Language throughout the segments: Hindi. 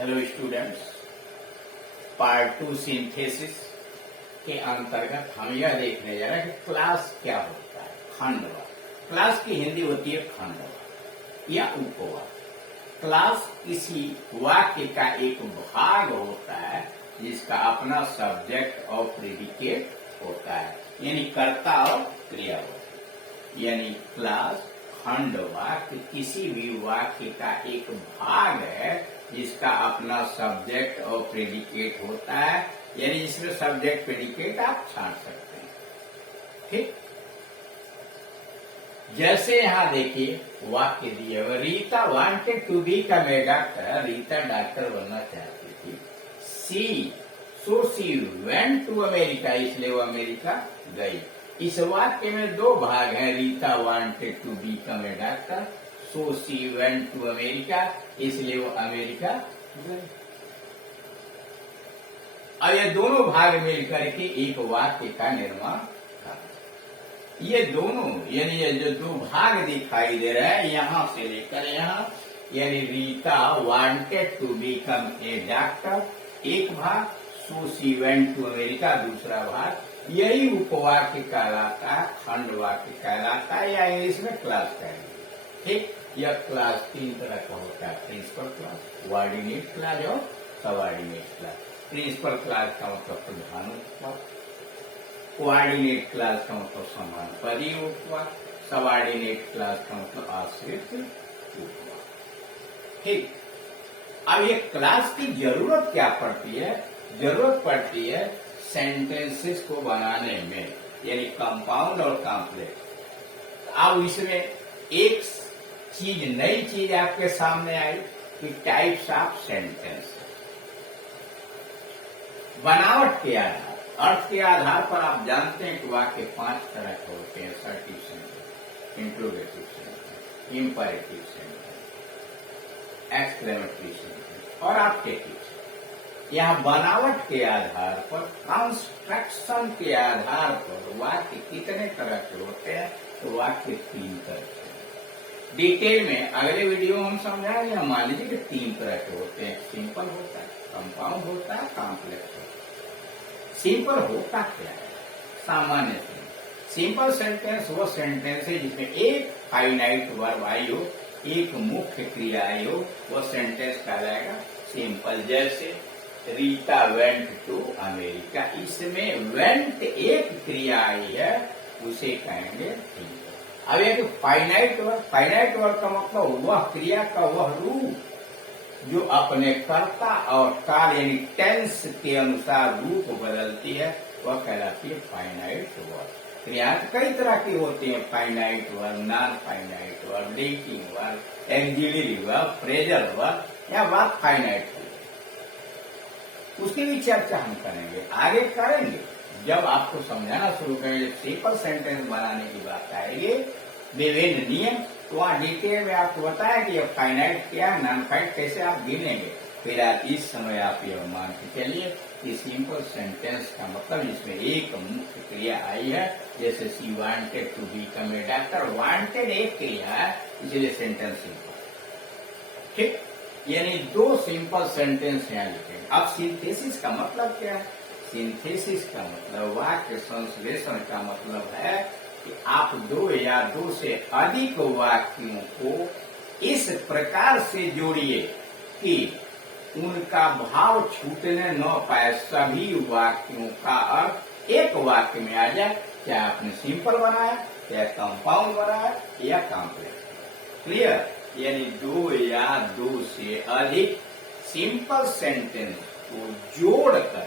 हेलो स्टूडेंट्स, पार्ट 2 सिंथेसिस के अंतर्गत हम यह देखने जा रहे हैं कि क्लास क्या होता है। खंडवाक्य, क्लास की हिंदी होती है खंडवाक्य या उपवाक्य। क्लास किसी वाक्य का एक भाग होता है जिसका अपना सब्जेक्ट और प्रेडिकेट होता है, यानी कर्ता और क्रिया होता है। यानी क्लास खंड वाक्य किसी भी वाक्य का एक भाग है जिसका अपना सब्जेक्ट और प्रेडिकेट होता है, यानी जिसमें सब्जेक्ट प्रेडिकेट आप छांट सकते हैं। ठीक, जैसे यहाँ देखिए वाक्य दिए हुए, Rita wanted to become a doctor. Rita doctor बनना चाहती थी। शी वेंट टू अमेरिका, इसलिए वो अमेरिका गई। इस वाक्य में दो भाग हैं, Rita wanted to become a doctor, so she went to America, इसलिए वो अमेरिका गई। अब ये दोनों भाग मिलकर के एक वाक्य का निर्माण था। ये दोनों यानी ये जो दो भाग दिखाई दे रहे हैं यहां से लेकर यहां, यानी Rita wanted to become a doctor एक भाग, so she went to America दूसरा भाग, यही उपवाक्य कहलाता है, खंड वाक्य कहलाता है, या इंग्लिश में क्लास कहेंगे। ठीक, यह क्लास तीन तरह का होता है, प्रिंसिपल क्लास, कोऑर्डिनेट क्लास और सबऑर्डिनेट क्लास। प्रिंसिपल क्लास का मतलब प्रधान उपवाक्य, कोऑर्डिनेट क्लास का मतलब समानपदी उपवाक्य, सबऑर्डिनेट क्लास का मतलब आश्रित उपवाक्य। ठीक, अब ये क्लास की जरूरत क्या पड़ती है? जरूरत पड़ती है सेंटेंसेस को बनाने में, यानी कंपाउंड और कॉम्प्लेक्स। अब इसमें एक चीज, नई चीज आपके सामने आई कि टाइप्स ऑफ सेंटेंस। बनावट के आधार, अर्थ के आधार पर आप जानते हैं कि वाक्य 5 तरह के होते हैं, assertive sentence, interrogative sentence, imperative sentence, exclamatory sentence और ऑब्जेक्टिव सेंटेंस। यहाँ बनावट के आधार पर, कंस्ट्रक्शन के आधार पर वाक्य कितने तरह के होते हैं? तो वाक्य 3 तरह के। डिटेल में अगले वीडियो में हम समझाएंगे। हम मान लीजिए कि 3 तरह के होते हैं, सिंपल होता है, कंपाउंड होता है, कॉम्प्लेक्स होता है। सिंपल होता क्या है? सामान्य सेंटेंस। सिंपल सेंटेंस वो सेंटेंस है जिसमें एक फाइनाइट वर्ब आई हो, एक मुख्य क्रिया आई हो, वो सेंटेंस कहलाएगा सिंपल। जैसे रीता वेंट टू अमेरिका, इसमें वेंट एक क्रिया आई है, उसे कहेंगे सिंपल। अब एक फाइनाइट वर्ब का मतलब वह क्रिया का वह रूप जो अपने कर्ता और काल यानी टेंस के अनुसार रूप बदलती है, वह कहलाती है फाइनाइट वर्ब। क्रिया कई तरह की होती है, finite verb, non finite verb, linking verb, axillary verb, phrasal verb, यह बात फाइनाइट है। उसकी भी चर्चा हम करेंगे, आगे करेंगे जब आपको समझाना शुरू करेंगे। सिंपल सेंटेंस बनाने की बात आएगी, विभिन्न नियम, तो वहाँ डिटेल में आपको बताया कि ये फाइनाइट क्या है, नॉन फाइनाइट कैसे आप गिनेंगे। फिर इस समय आप यह मान के चलिए कि सिंपल सेंटेंस का मतलब इसमें एक मुख्य क्रिया आई है, जैसे she wanted to become a doctor, wanted एक क्रिया है, इसलिए सेंटेंस सिंपल। ठीक, यानी 2 सिंपल सेंटेंस यहाँ लिखेंगे। अब सिंथेसिस का मतलब क्या है? सिंथेसिस का मतलब वाक्य संश्लेषण का मतलब है कि आप 2 या 2 से अधिक वाक्यों को इस प्रकार से जोड़िए कि उनका भाव छूटने न पाए, सभी वाक्यों का अर्थ एक वाक्य में आ जाए, चाहे आपने सिंपल बनाया, चाहे कंपाउंड बनाया या कॉम्प्लेक्स। क्लियर? यानी 2 या 2 से अधिक सिंपल सेंटेंस को जोड़कर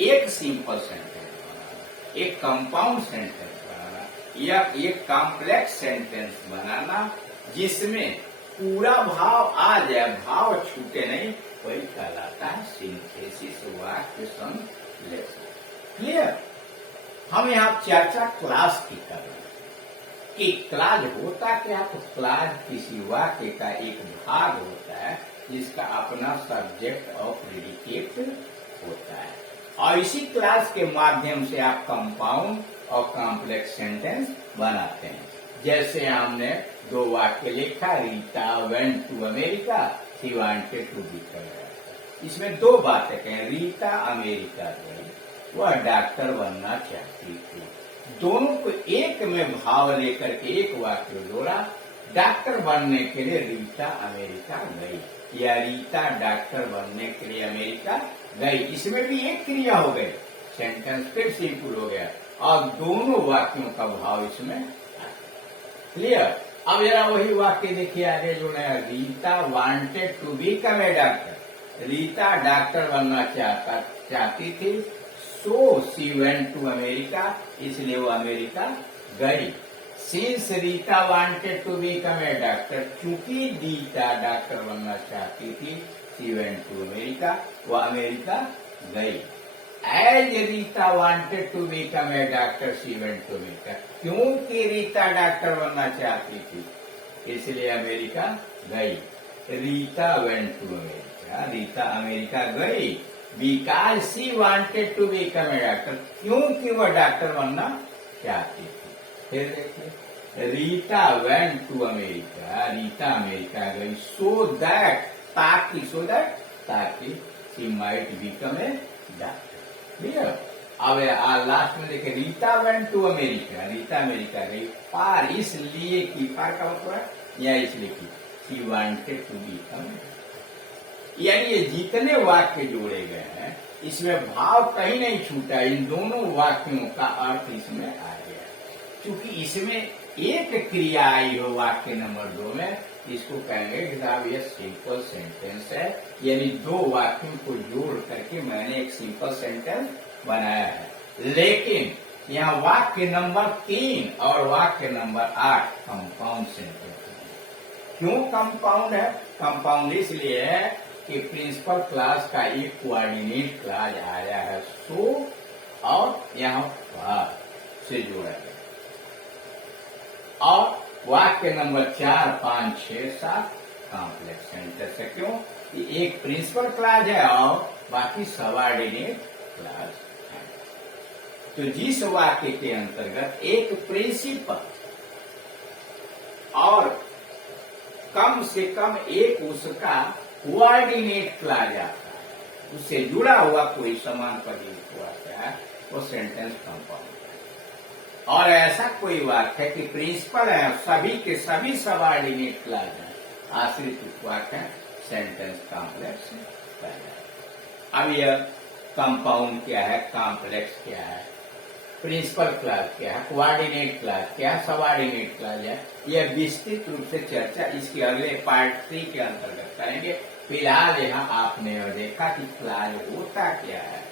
एक सिंपल सेंटेंस बनाना, एक कंपाउंड सेंटेंस बनाना या एक कॉम्प्लेक्स सेंटेंस बनाना, जिसमें पूरा भाव आ जाए, भाव छूटे नहीं, वही कहलाता है सिंथेसिस, वाक्य संश्लेषण। क्लियर? हम यहाँ चर्चा क्लास की कर रहे हैं कि क्लास होता क्या? तो क्लास किसी वाक्य का एक भाग होता है जिसका अपना सब्जेक्ट और प्रेडिकेट होता है, और इसी क्लास के माध्यम से आप कंपाउंड और कॉम्प्लेक्स सेंटेंस बनाते हैं। जैसे हमने 2 वाक्य लिखा, Rita went to America, she wanted to become a doctor. इसमें दो बातें कहें, रीता अमेरिका गई, वह डॉक्टर बनना चाहती थी। दोनों को एक में भाव लेकर के एक वाक्य जोड़ा, डॉक्टर बनने के लिए रीता अमेरिका गई, या रीता डॉक्टर बनने के लिए अमेरिका गई। इसमें भी एक क्रिया हो गई, सेंटेंस फिर सिंपल हो गया और दोनों वाक्यों का भाव इसमें क्लियर। अब जरा वही वाक्य देखिए आगे जो है, Rita wanted to become a doctor, Rita doctor बनना चाहती थी, so she went to America, इसलिए वो अमेरिका गई। Since Rita wanted to become a doctor, चूंकि रीता डॉक्टर बनना चाहती थी, शी वेंट टू अमेरिका, वो अमेरिका गई। As Rita wanted to become a doctor, she went to America, क्योंकि रीता डॉक्टर बनना चाहती थी इसलिए अमेरिका गई। Rita went to America, Rita America गई, because she wanted to become a doctor, क्योंकि वह डॉक्टर बनना चाहती थी। फिर देखिए, Rita went to America, Rita America गई, सो दैट ताकि she might become a doctor. Clear. अब लास्ट में देखिए, Rita went to America, Rita America गई, पार इसलिए की, पार का मतलब है या इसलिए की, शी वांटेड टू बिकम, यानी ये जितने वाक्य जोड़े गए हैं इसमें भाव कहीं नहीं छूटा, इन दोनों वाक्यों का अर्थ इसमें आ गया। क्योंकि इसमें एक क्रिया आई हो वाक्य नंबर 2 में, इसको कहेंगे कि साहब ये सिंपल सेंटेंस है, यानी दो वाक्यों को जोड़ करके मैंने एक सिंपल सेंटेंस बनाया है। लेकिन यहाँ वाक्य नंबर 3 और वाक्य नंबर 8 कंपाउंड सेंटेंस है। क्यों कंपाउंड है? कंपाउंड इसलिए है कि प्रिंसिपल क्लास का एक कोऑर्डिनेट क्लास आया है, सो और यहाँ पर से जोड़ा गया, और वाक्य नंबर 4, 5, 6, 7 कॉम्प्लेक्स सेंटेंस है। क्यों? एक प्रिंसिपल क्लास है और बाकी सबऑर्डिनेट क्लास है। तो जिस वाक्य के अंतर्गत एक प्रिंसिपल और कम से कम एक उसका कोऑर्डिनेट क्लास आता है, उससे जुड़ा हुआ कोई समान प्रतीत होता है, वो सेंटेंस कंपाउंड है। और ऐसा कोई वाक्य है कि प्रिंसिपल है, सभी के सभी सबऑर्डिनेट क्लास है, आश्रित वाक्य है, सेंटेंस कॉम्प्लेक्स है। अब यह कंपाउंड क्या है, कॉम्प्लेक्स क्या है, प्रिंसिपल क्लास क्या है, कोऑर्डिनेट क्लास क्या है, सबऑर्डिनेट क्लास है, यह विस्तृत रूप से चर्चा इसके अगले पार्ट 3 के अंतर्गत करेंगे। फिलहाल यहाँ आपने देखा कि क्लास होता क्या है।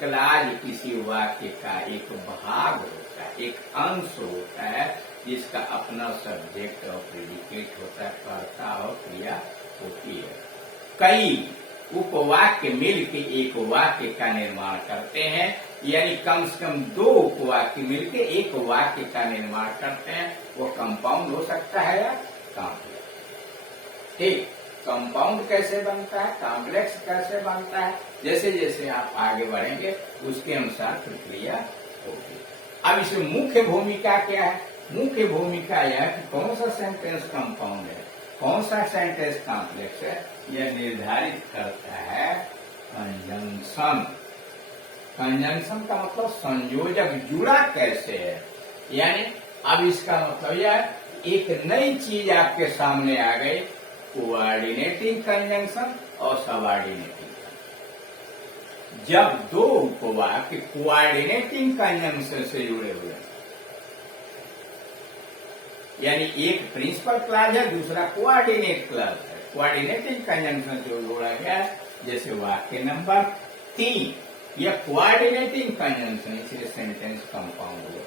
क्लास किसी वाक्य का एक भाग होता है, एक अंश होता है, जिसका अपना सब्जेक्ट और प्रेडिकेट होता है, कर्ता और क्रिया होती है। कई उपवाक्य मिलके एक वाक्य का निर्माण करते हैं, यानी कम से कम 2 उपवाक्य मिलके एक वाक्य का निर्माण करते हैं, वो कंपाउंड हो सकता है या कॉम्प्लेक्स। ठीक, कंपाउंड कैसे बनता है, कॉम्प्लेक्स कैसे बनता है, जैसे जैसे आप आगे बढ़ेंगे उसके अनुसार प्रक्रिया होगी। अब इसमें मुख्य भूमिका क्या है? मुख्य भूमिका यह है कि कौन सा सेंटेंस कंपाउंड है, कौन सा सेंटेंस कॉम्प्लेक्स है, यह निर्धारित करता है कंजंक्शन। कंजंक्शन का मतलब संयोजक जुड़ा कैसे है, यानी अब इसका मतलब यह है, एक नई चीज आपके सामने आ गई, कोऑर्डिनेटिंग कंजंक्शन और सबऑर्डिनेटिंग। जब 2 उपवाक्य कोऑर्डिनेटिंग कंजंक्शन से जुड़े हुए हैं, यानी एक प्रिंसिपल क्लास है, दूसरा कोऑर्डिनेट क्लास है, कोऑर्डिनेटिंग कंजंक्शन से जोड़ा गया है, जैसे वाक्य नंबर 3, यह कोऑर्डिनेटिंग कंजंक्शन इसलिए सेंटेंस कंपाउंड हुआ,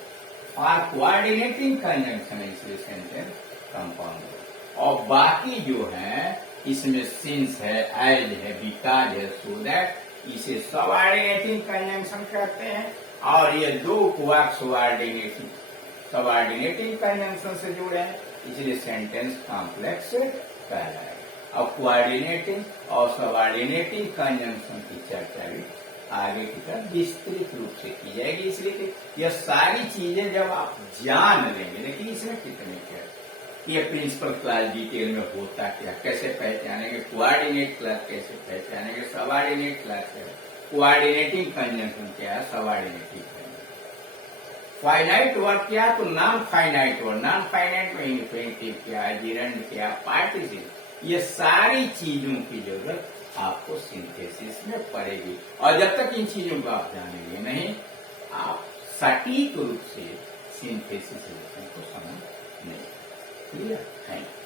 और कोऑर्डिनेटिंग कंजंक्शन इसलिए सेंटेंस कंपाउंड हुआ। और बाकी जो है इसमें सिंस है, एज है, बिकॉज है, सो दैट, इसे सबऑर्डिनेटिंग कंजंक्शन कहते हैं। और ये 2 उपवाक्य सबऑर्डिनेटिंग कंजंक्शन से जुड़े हैं, इसलिए सेंटेंस कॉम्प्लेक्स कहलाएगा। और कोऑर्डिनेटिंग और सबऑर्डिनेटिंग कंजंक्शन की चर्चा भी आगे की तरफ विस्तृत रूप से की जाएगी। इसलिए कि यह सारी चीजें जब आप जान लेंगे, देखिए इसमें कितने क्या ये प्रिंसिपल क्लास डिटेल में होता क्या, कैसे पहचानेंगे, कोऑर्डिनेट क्लास कैसे पहचानेंगे, सबऑर्डिनेट क्लास है, कोऑर्डिनेटिंग कंजंक्शन क्या है, सबऑर्डिनेटिंग कंजंक्शन, फाइनाइट वर्ड क्या, तो non finite word, non finite में इन्फिनिटिव क्या है, जिरंड क्या, पार्टिसिपल, ये सारी चीजों की जरूरत आपको सिंथेसिस में पड़ेगी। और जब तक इन चीजों को आप जानेंगे नहीं, आप सटीक रूप से सिंथेसिस को समझ नहीं। क्लियर? Thank you.